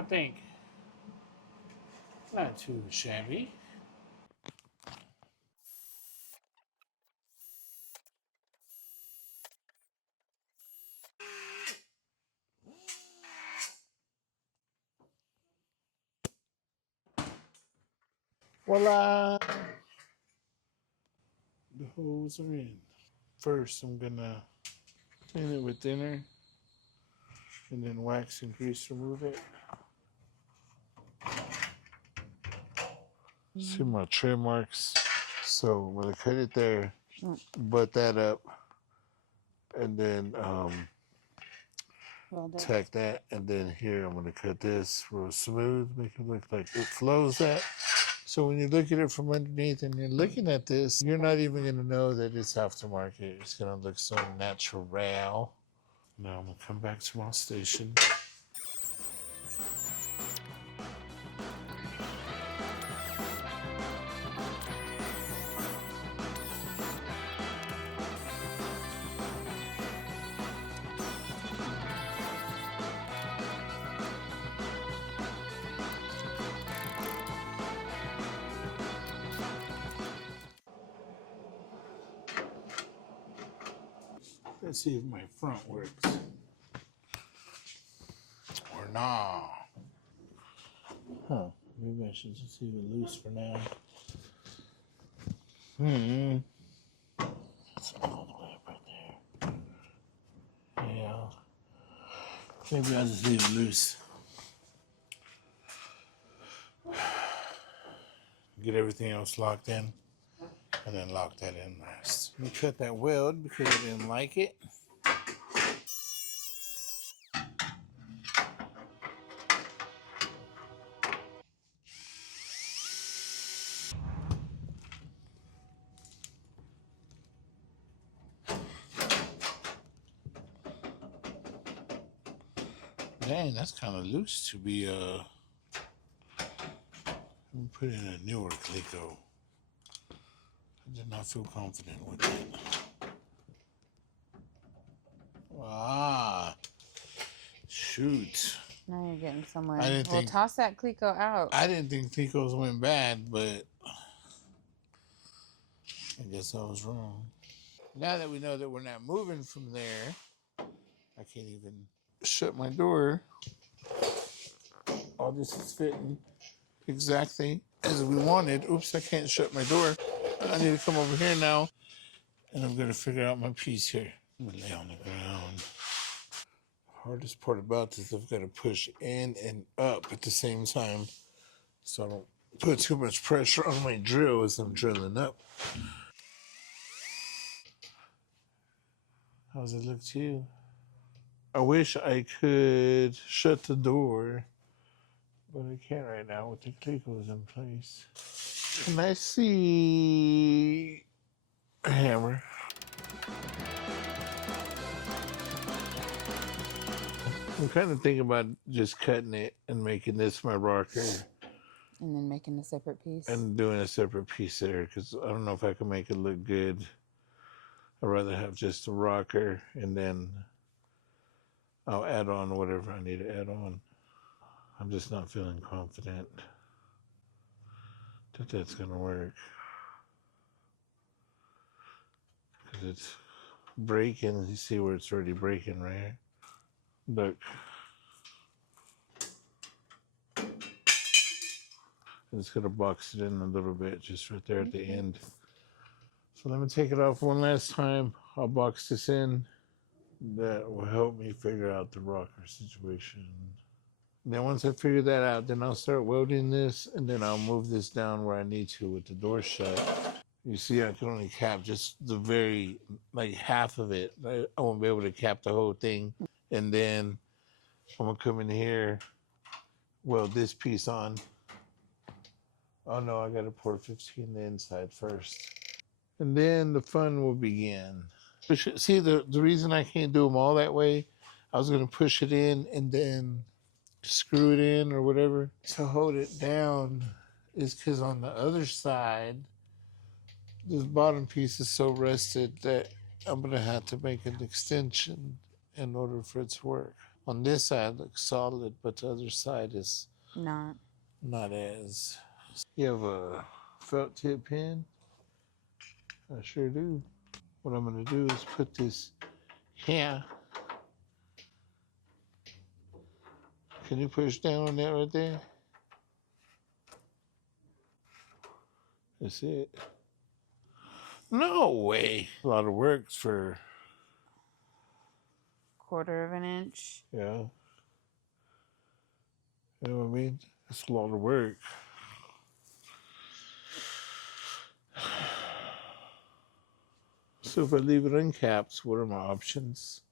y'all think? Not too shabby. Voila! The holes are in. First, I'm gonna clean it with thinner and then wax and grease remove it. See my trim marks? So I'm gonna cut it there, butt that up, and then tack that, and then here I'm gonna cut this real smooth, make it look like it flows that. So when you look at it from underneath and you're looking at this, you're not even gonna know that it's aftermarket. It's gonna look so natural. Now I'm gonna come back to my station. Let's see if my front works. Or nah. Huh. Maybe I should just leave it loose for now. That's all the way up right there. Yeah. Maybe I'll just leave it loose. Get everything else locked in. And then lock that in last. We cut that weld because I didn't like it. Dang, that's kind of loose to be let me put in a newer Cleco. I did not feel confident with that. Ah, shoot. Now you're getting somewhere. Well, toss that Cleco out. I didn't think Clecos went bad, but I guess I was wrong. Now that we know that we're not moving from there, I can't even shut my door. All this is fitting exactly as we wanted. Oops, I can't shut my door. I need to come over here now, and I'm going to figure out my piece here. I'm going to lay on the ground. Hardest part about this, I've got to push in and up at the same time so I don't put too much pressure on my drill as I'm drilling up. How's it look to you? I wish I could shut the door, but I can't right now with the Clecos in place. Can I see a hammer? I'm kind of thinking about just cutting it and making this my rocker. And then making a separate piece. And doing a separate piece there, because I don't know if I can make it look good. I'd rather have just a rocker, and then I'll add on whatever I need to add on. I'm just not feeling confident that that's going to work. Because it's breaking. You see where it's already breaking right here? Look. I'm just going to box it in a little bit, just right there at the end. So let me take it off one last time. I'll box this in. That will help me figure out the rocker situation. Then once I figure that out, then I'll start welding this, and then I'll move this down where I need to with the door shut. You see, I can only cap just the very, like half of it. I won't be able to cap the whole thing. And then I'm gonna come in here, weld this piece on. Oh no, I gotta pour 15 the inside first. And then the fun will begin. See, the reason I can't do them all that way, I was gonna push it in and then screw it in or whatever to hold it down, is because on the other side, this bottom piece is so rusted that I'm gonna have to make an extension in order for it to work. On this side looks solid, but the other side is not as. You have a felt tip pen? I sure do. What I'm going to do is put this here. Can you push down on that right there? That's it. No way. A lot of work for... 1/4 of an inch. Yeah. You know what I mean? It's a lot of work. So if I leave it uncapped, what are my options?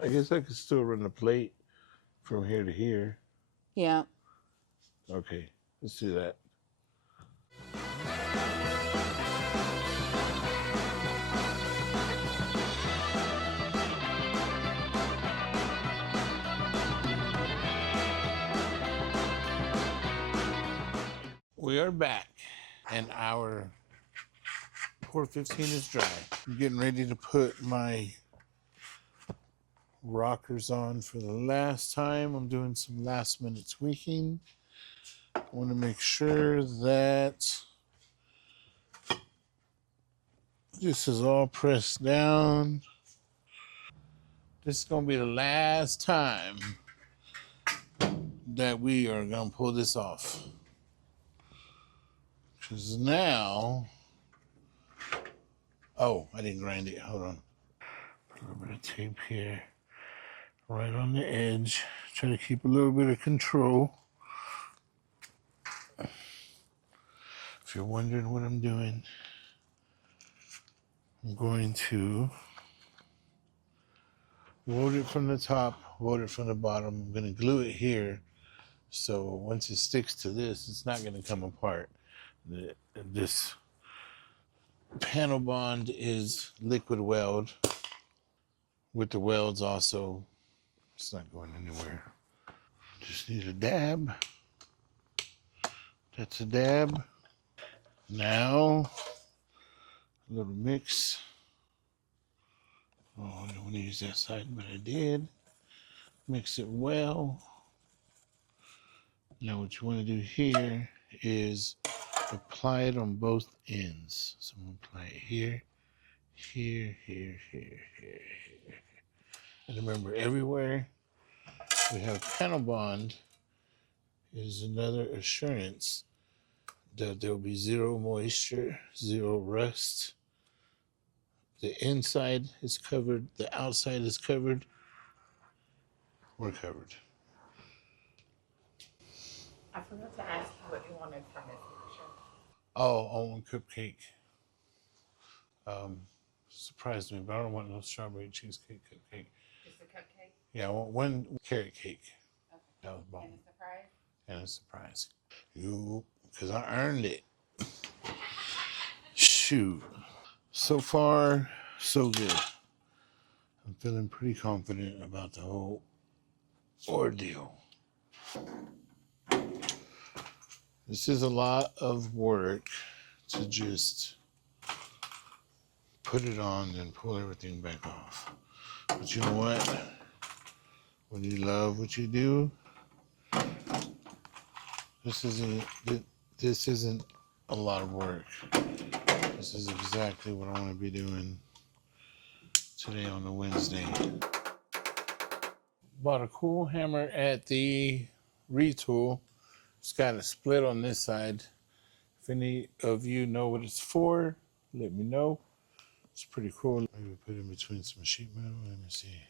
I guess I could still run the plate from here to here. Yeah. Okay, let's do that. We are back, and our 415 is dry. I'm getting ready to put my rockers on for the last time. I'm doing some last minute tweaking. I want to make sure that this is all pressed down. This is going to be the last time that we are going to pull this off. Because now, oh, I didn't grind it. Hold on. Put a little bit of tape here, right on the edge. Try to keep a little bit of control. If you're wondering what I'm doing, I'm going to weld it from the top, weld it from the bottom. I'm going to glue it here, so once it sticks to this, it's not going to come apart. This panel bond is liquid weld. With the welds also, it's not going anywhere. Just need a dab. That's a dab. Now, a little mix. Oh, I don't want to use that side, but I did. Mix it well. Now what you want to do here is apply it on both ends. So I'm going to apply it here, here, here, here, here, here. And remember, everywhere we have panel bond is another assurance that there will be zero moisture, zero rust. The inside is covered, the outside is covered. We're covered. I forgot to ask you what you wanted from this picture. Oh, I want cupcake. Surprised me, but I don't want no strawberry cheesecake cupcake. Just a cupcake? Yeah, I want one carrot cake. Okay. That was bomb. And a surprise? And a surprise. You, because I earned it. Shoot. So far, so good. I'm feeling pretty confident about the whole ordeal. This is a lot of work to just put it on and pull everything back off. But you know what? When you love what you do, this isn't a lot of work. This is exactly what I want to be doing today on a Wednesday. Bought a cool hammer at the retool. It's got a split on this side. If any of you know what it's for, let me know. It's pretty cool. Maybe put it in between some sheet metal. Let me see.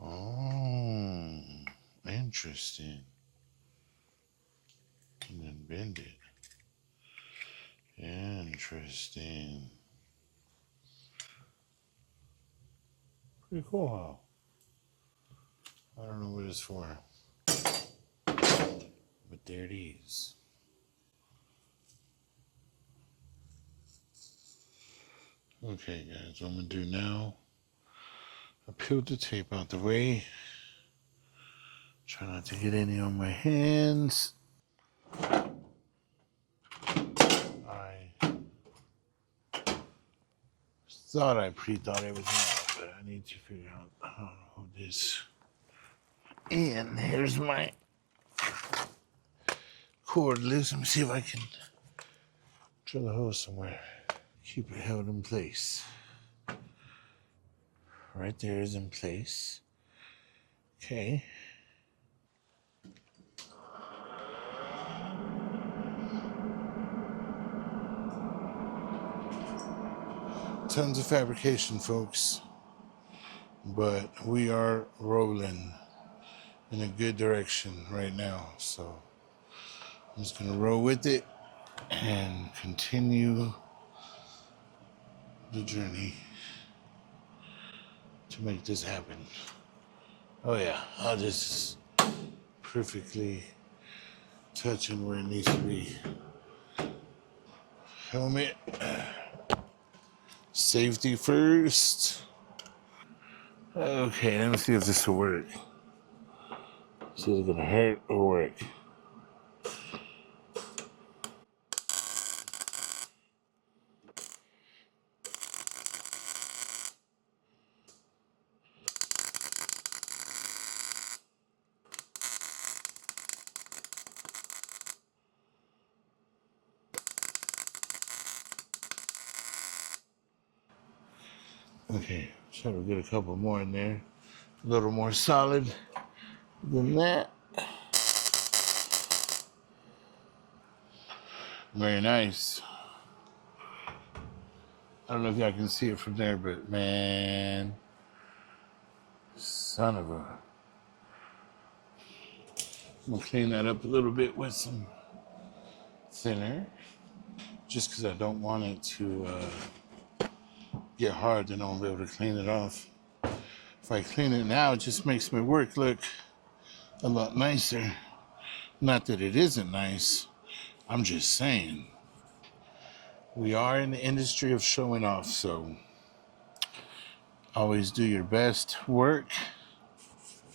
Oh, interesting. And then bend it. Interesting. Pretty cool, huh? I don't know what it's for. But there it is. Okay, guys, what I'm going to do now, I peeled the tape out the way. Try not to get any on my hands. I thought I pre-thought everything out, but I need to figure out how to hold this. And here's my cordless. Let me see if I can drill a hole somewhere. Keep it held in place. Right there is in place. Okay. Tons of fabrication, folks. But we are rolling in a good direction right now. So I'm just gonna roll with it and continue the journey to make this happen. Oh yeah, I'll just perfectly touching where it needs to be. Helmet. Safety first. Okay, let me see if this will work. See if it's gonna hurt or work. Okay, try to get a couple more in there. A little more solid than that. Very nice. I don't know if y'all can see it from there, but man, son of a. I'm gonna clean that up a little bit with some thinner, just because I don't want it to get hard, then I won't be able to clean it off. If I clean it now, it just makes my work look a lot nicer. Not that it isn't nice, I'm just saying. We are in the industry of showing off, so always do your best work.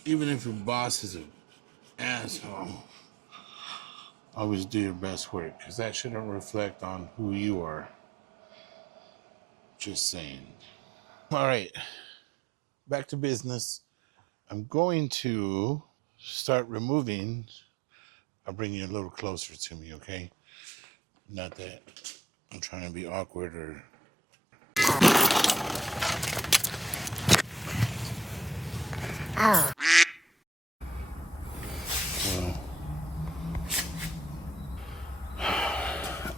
Even if your boss is an asshole, always do your best work, because that shouldn't reflect on who you are. Just saying. All right, back to business. I'm going to start removing. I'll bring you a little closer to me, okay? Not that I'm trying to be awkward or... Well,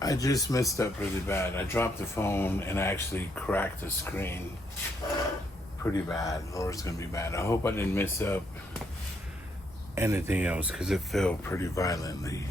I just messed up really bad. I dropped the phone and I actually cracked the screen pretty bad, or it's gonna be bad. I hope I didn't mess up anything else, because it fell pretty violently.